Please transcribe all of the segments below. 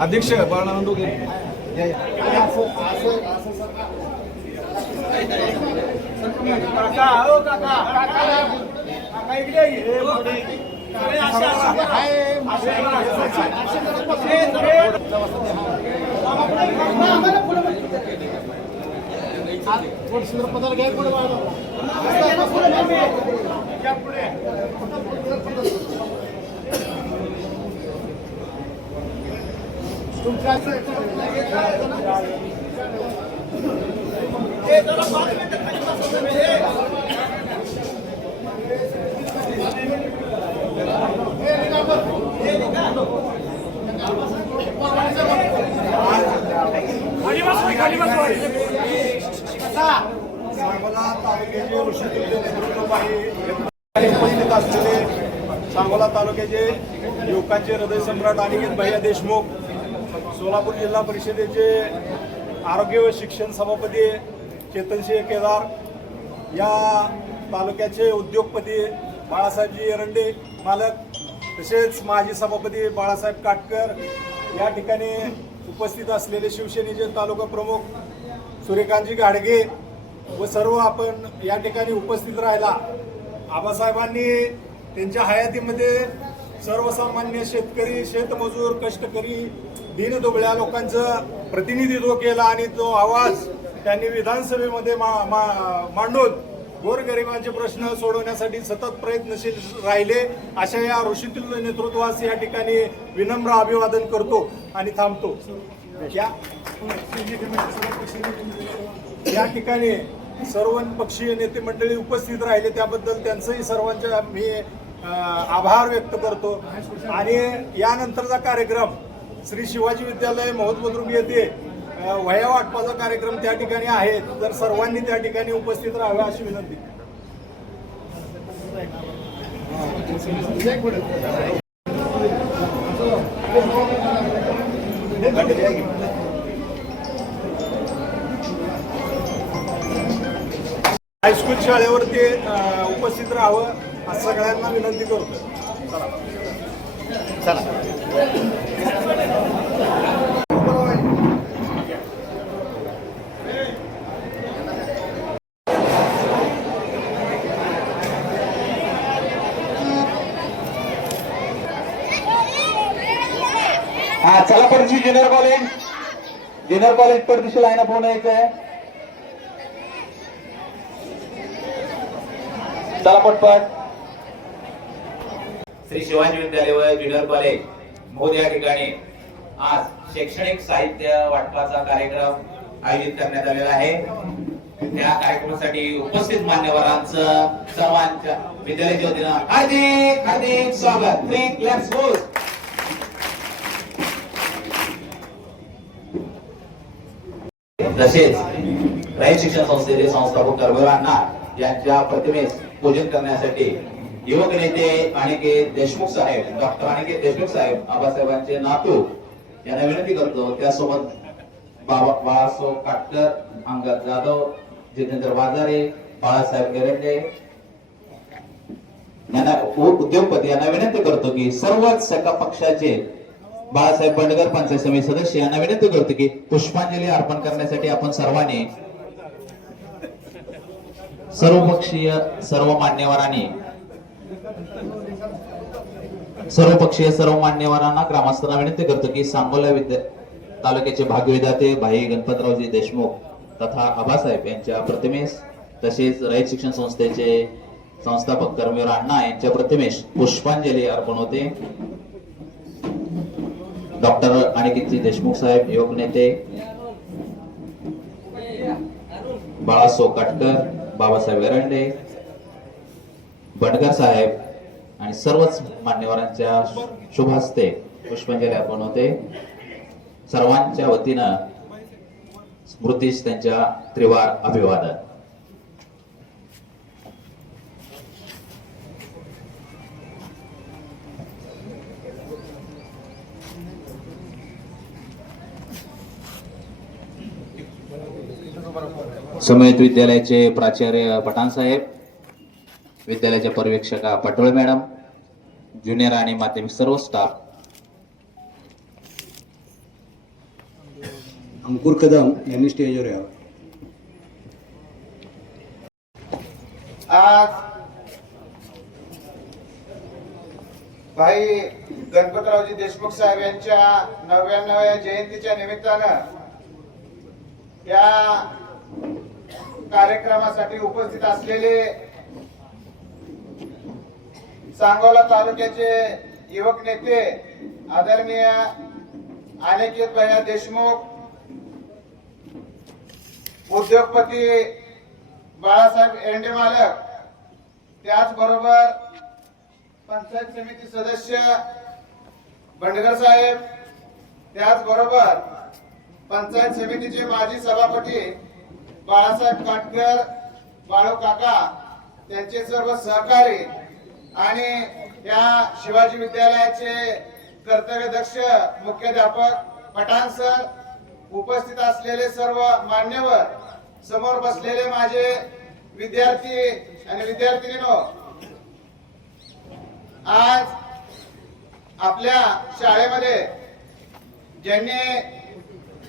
अध्यक्ष बाळानंद सांगोला तालुक्याचे युवकांचे हृदय सम्राट अनिकेत भैया देशमुख, सोलापूर जिल्हा परिषदेचे आरोग्य व शिक्षण सभापती चेतनसिंह केदार, या तालुक्याचे उद्योगपती बाळासाहेबजी एरंडे मालक, तसेच माजी सभापती बाळासाहेब काटकर, या ठिकाणी उपस्थित असलेले शिवसेनेचे तालुका प्रमुख सूर्यकांतजी गाडगे व सर्व आपण या ठिकाणी उपस्थित राहिला। आबासाहेबांनी त्यांच्या हयातीमध्ये सर्वसामान्य शेतकरी, शेतमजूर, कष्टकरी, दीनदुबळ्या लोकांचं प्रतिनिधित्व केलं आणि तो आवाज त्यांनी विधानसभेमध्ये मांडून गोरगरिबांचे प्रश्न सोडवण्यासाठी सतत प्रयत्नशील राहिले। अशा या ऋषीतील नेतृत्वास या ठिकाणी विनम्र अभिवादन करतो आणि थांबतो। या ठिकाणी सर्व पक्षीय नेते मंडळी उपस्थित राहिले त्याबद्दल त्यांचंही सर्वांच्या मी आभार व्यक्त करतो। आणि यानंतरचा कार्यक्रम श्री शिवाजी विद्यालय महोदबुद्रुक येथे वह्या वाटपाचा कार्यक्रम त्या ठिकाणी आहे, तर सर्वांनी त्या ठिकाणी उपस्थित राहावे अशी विनंती। हायस्कूल शाळेवरती उपस्थित राहावं असं सगळ्यांना विनंती करतो। चला चला परची ज्युनियर कॉलेज परदेशी लाईन अप होणं यायचं आहे। चला पटपट। श्री शिवाजी विद्यालय व ज्युनियर कॉलेज मोद या ठिकाणी आज शैक्षणिक साहित्य वाटपाचा कार्यक्रम आयोजित करण्यात आलेला आहे। त्या कार्यक्रमासाठी उपस्थित मान्यवरांचं सर्वांच्या विद्यालयाच्या वतीनं हार्दिक हार्दिक स्वागत। Let's go. तसेच रयत शिक्षण संस्थेचे संस्थापक कर्मवीरांना यांच्या प्रतिमेस पूजन करण्यासाठी युवक नेते अनिकेत देशमुख साहेब, डॉक्टर अनिकेत देशमुख साहेब, आबासाहेबांचे नातू यांना विनंती करतो। त्यासोबत बाळासाहेब काटकर, अंगद जाधव, जितेंद्र बाजारे, बाळासाहेब एरंडे यांना उद्योगपती यांना विनंती करतो की सर्वच सका पक्षाचे बाळासाहेब बंडगर पंचायत समिती सदस्य यांना विनंती करतो की पुष्पांजली अर्पण करण्यासाठी आपण सर्वांनी सर्वपक्षीय सर्व मान्यवरांना ग्रामस्थांना विनंती करतो की सांगोला तालुक्याचे भाग्यविधाते भाई गणपतरावजी देशमुख तथा आबासाहेब यांच्या प्रतिमेस तसेच रयत शिक्षण संस्थेचे संस्थापक कर्मवीर अण्णा यांच्या प्रतिमेस पुष्पांजली अर्पण होते. डॉक्टर अनिकेतजी देशमुख साहेब, युवक नेते बाळासाहेब काटकर, बाबासाहेब एरंडे, बंडगर साहेब आणि सर्वच मान्यवरांच्या शुभ हस्ते पुष्पांजली अर्पण होते. सर्वांच्या वतीनं स्मृतीस त्यांच्या त्रिवार अभिवादन. समयत विद्यालयाचे प्राचार्य पठाण साहेब, विद्यालयाच्या पर्यवेक्षका पटोळे मॅडम, ज्युनियर आणि माध्यमिक सर्व स्टाफ, अंकुर कदम यांनी स्टेजवर यावं. आज भाई गणपतरावजी देशमुख साहेब यांच्या 99व्या जयंतीच्या निमित्तानं या कार्यक्रमासाठी उपस्थित असलेले सांगोला तालुक्याचे युवक नेते आदरणीय अनिकेत भैया देशमुख, उद्योगपती बाळासाहेब एरंडे मालक, त्याचबरोबर पंचायत समिती सदस्य बंडगर साहेब, त्याचबरोबर पंचायत समितीचे माजी सभापती बाळासाहेब काटकर, बाळू काका, त्यांचे सर्व सहकारी आणि या शिवाजी विद्यालयाचे कर्तव्यदक्ष मुख्याध्यापक पठाण सर, उपस्थित असलेले सर्व मान्यवर, समोर बसलेले माझे विद्यार्थी आणि विद्यार्थिनींनो, आज आपल्या शाळेमध्ये ज्यांनी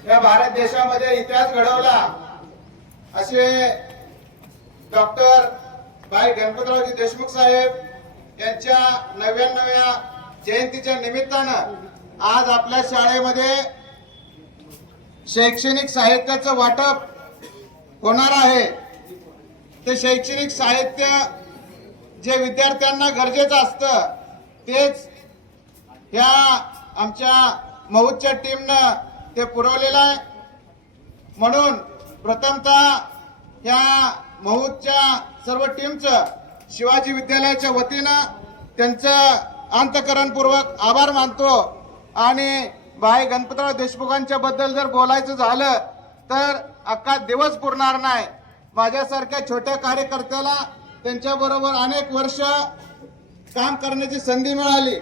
या भारत देशामध्ये इतिहास घडवला असे डॉक्टर भाई गणपतरावजी देशमुख साहेब यांच्या 99व्या जयंतीच्या निमित्तानं आज आपल्या शाळेमध्ये शैक्षणिक साहित्याचं वाटप होणार आहे. ते शैक्षणिक साहित्य जे विद्यार्थ्यांना गरजेचं असतं तेच या आमच्या महूतच्या टीमनं ते पुरवलेलं आहे. म्हणून प्रथमतः या महूतच्या सर्व टीमचं शिवाजी विद्यालयाच्या वतीनं त्यांचं अंतःकरणपूर्वक आभार मानतो. आणि भाई गणपतराव देशमुखांच्या बद्दल जर बोलायचं झालं तर अख्खा दिवस पुरणार नाही. माझ्यासारख्या छोट्या कार्यकर्त्याला त्यांच्याबरोबर अनेक वर्ष काम करण्याची संधी मिळाली.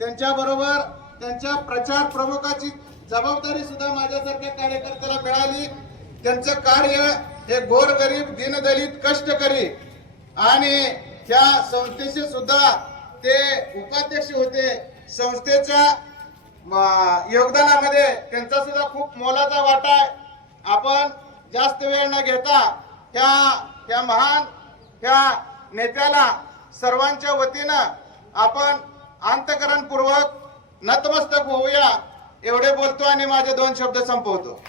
त्यांच्याबरोबर त्यांच्या प्रचार प्रमुखाची जबाबदारी सुद्धा माझ्यासारख्या कार्यकर्त्याला मिळाली. त्यांचं कार्य हे गोरगरीब, दीनदलित, कष्टकरी आणि त्या संस्थेचे सुद्धा ते उपाध्यक्ष होते. संस्थेच्या योगदानामध्ये त्यांचा सुद्धा खूप मोलाचा वाटा आहे. आपण जास्त वेळ न घेता त्या महान त्या नेत्याला सर्वांच्या वतीनं आपण अंतःकरणपूर्वक नतमस्तक होऊया एवढे बोलतो आणि माझे 2 शब्द संपवतो.